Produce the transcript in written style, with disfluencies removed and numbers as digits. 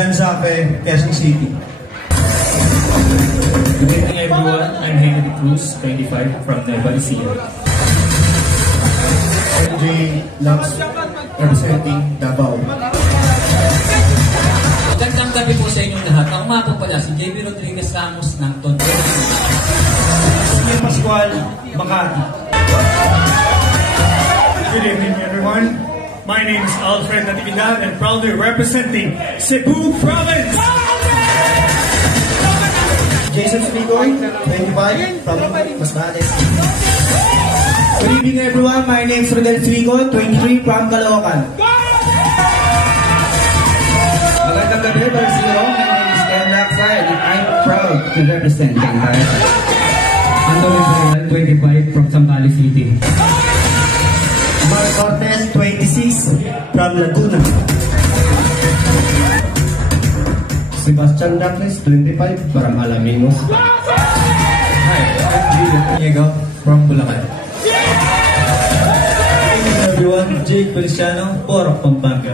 Jan Zape, Quezon City. Good evening everyone, I'm Henry Cruz, 25, from Nueva Ecija. MJ Lux, representing Davao. Magandang gabi po sa inyong lahat. Ako nga po pala, si JB Rodriguez Ramos ng Tondo. Siya Pascual, Makati. Good evening everyone. My name is Alfred Natividad and proudly representing Cebu Province. Jason Smigoy, 25, from Masbate. Good evening everyone, my name is Rodel Smigoy, 23, from Caloocan. Magandang gabi, Barzero. My name is Ken Laksa and I'm proud to represent the entire Anthony Israel, 25, from Zambales City. Mark Cortez, 26, from Laguna. Sebastian Dacles, 25, from Alaminos. Hi, I'm Gio Diego, from Bulacan. Good evening everyone, Jake Feliciano, Porok, Pampanga.